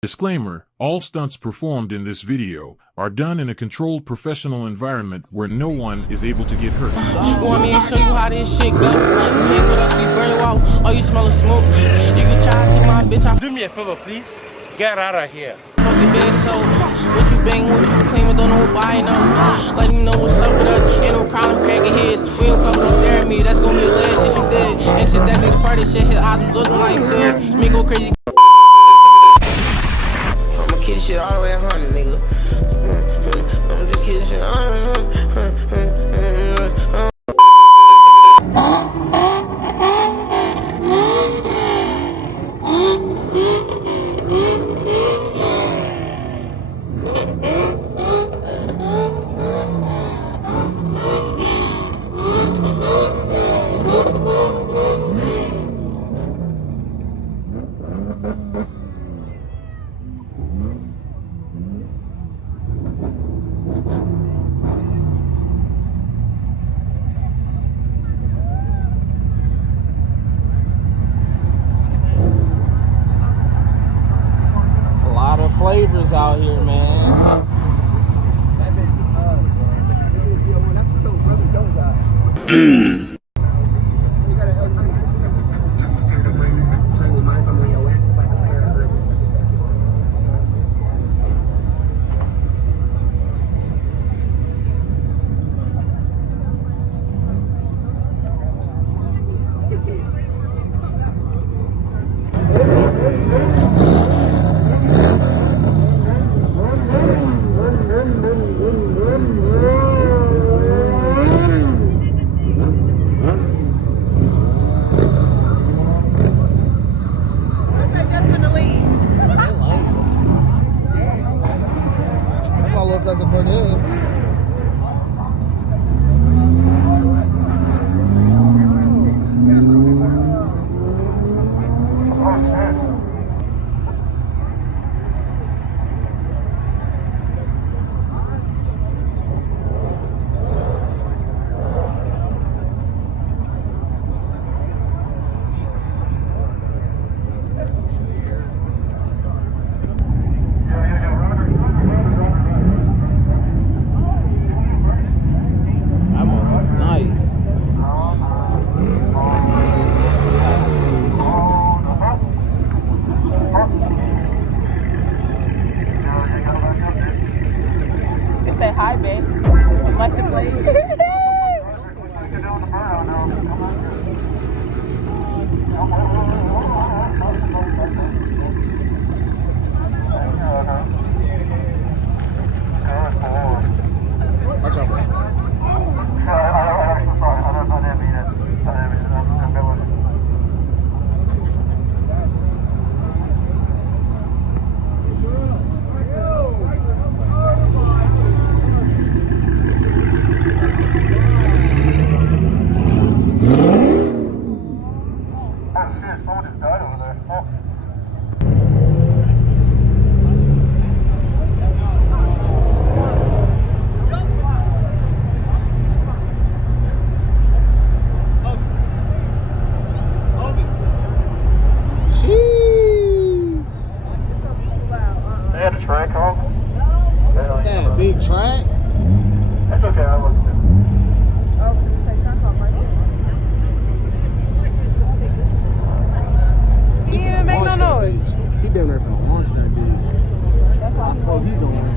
Disclaimer, all stunts performed in this video are done in a controlled professional environment where no one is able to get hurt. You want me to show you how this shit go? Hang with us, we burn you out. Oh, you smell of smoke. You can try to take my bitch off. Do me a favor, please. Get out of here. Fuck your baby, so what you bang, what you claiming, don't nobody know. Let me know what's up with us. Ain't no problem cracking heads. We don't come, don't stare at me. That's gonna be the last shit you did. And shit that did the party shit, his eyes was looking like shit. Me go crazy. I'ma keep this shit all the way 100, nigga. I'ma just keep this shit all the way 100. Flavors out here, man. Cousin Bernice. Say hi, babe. License plate. Watch out, bro. Track home? Is that a big track? That's okay, I looked at it. He didn't even make no noise. He down there for the launch that bitch. I saw he going.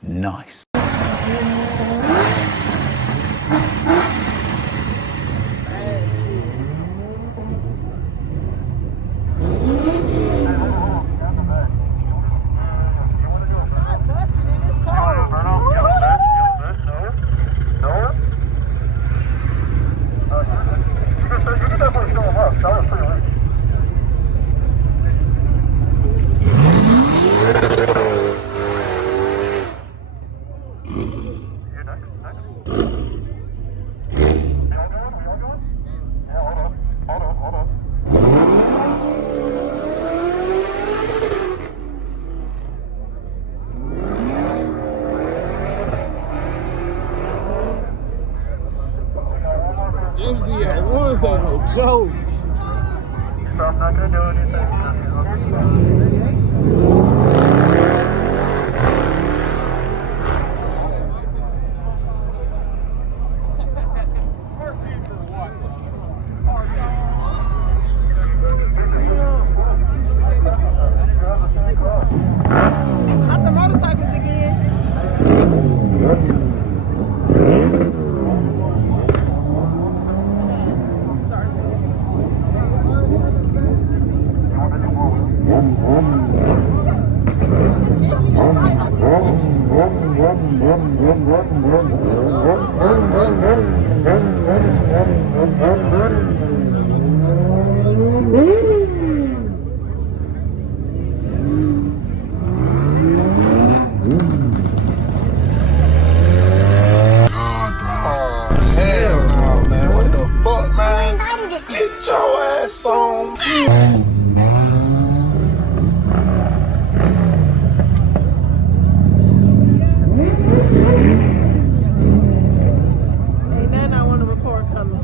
Nice. That was pretty late. This ain't no joke. So I'm not gonna do anything. Not the motorcycles again. Hell no, man. What the fuck, man? Get your ass on. Ain't nothing I want to record coming.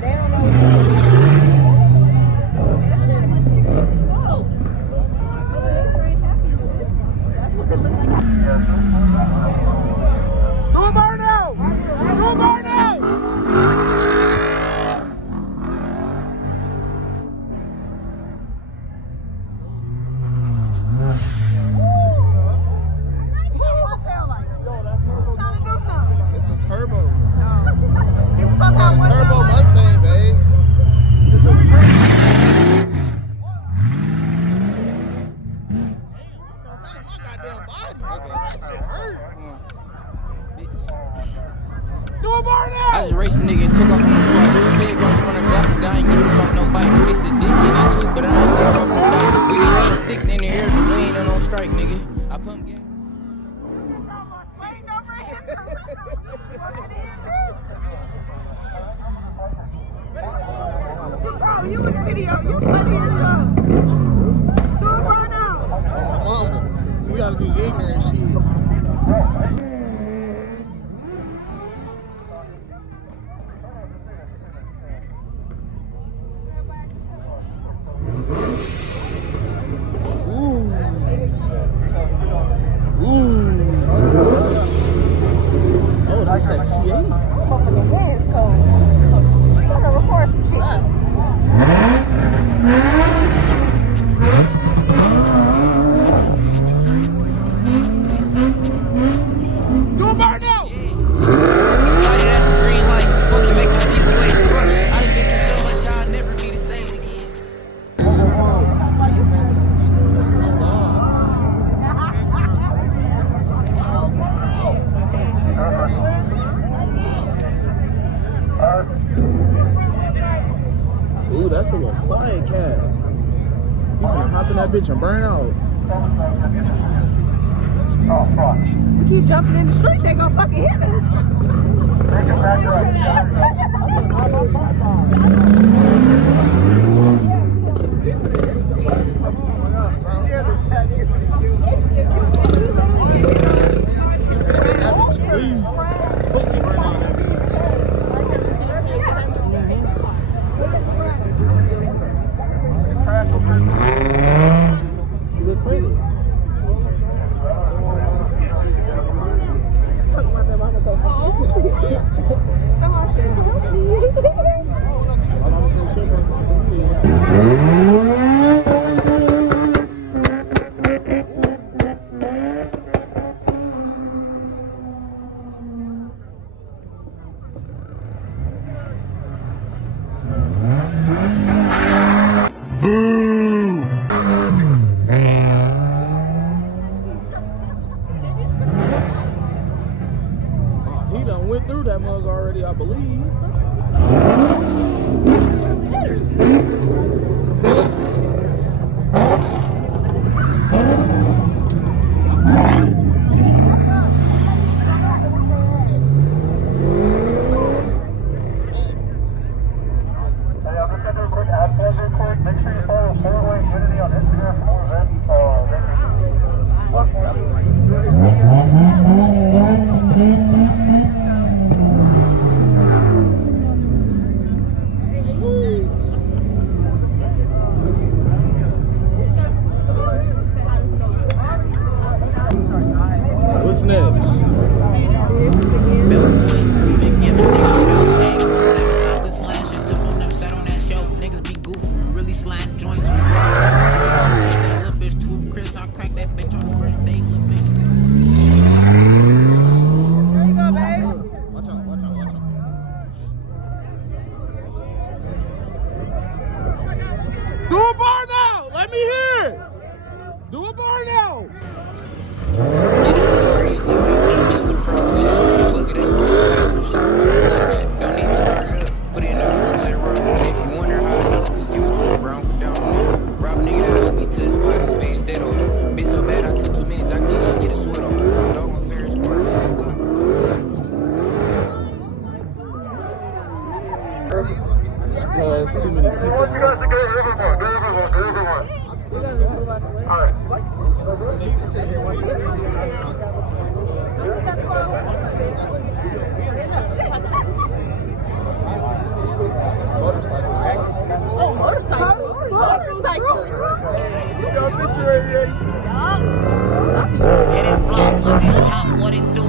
They don't Do a burnout! Do a burnout! It's a turbo. Turbo Mustang, babe. Do a burnout! I just raced a nigga and took off on the twice. Pig on the front of Glock, but I ain't get this off no bike. It's a dick in it too, but I ain't get it off no bike. We can run the sticks in the air, but we ain't on strike, nigga. I pump gas. Oh, you in the video. You funny as fuck. Do it right now. Mama, you gotta be ignorant shit. Ooh. Oh, that's that T8. Motherfucking hands cold. I'm gonna record some shit. Do a burnout! Started at the green light. Fuck you, make the people wait. I done been through so much, I'll never be the same again. Ooh, that's a little quiet cat. He's gonna hop in that bitch and burn out. Oh, fuck. We keep jumping in the street, they gonna fucking hit us. Take it back right. Please. Hope you burn out that bitch. You look pretty. Someone said, My mama said she'll burn something. He done went through that mug already, I believe. Make sure you follow 4-Way Unity on Instagram for more events. Do a burnout. Don't even start it up. Put it in neutral, let it roll. And if you wonder how I know, cause you was a brown down. Rob a nigga that helped me to his pockets, pay his debt off. Be so bad, I took 2 minutes, I couldn't even get a sweat off. Dog on fair square. Cause too many people. want you guys to go everyone. Alright. Motorcycles. Oh, motorcycles. Motorcycles. Got a picture right here. Hit his block, look his top, what it do?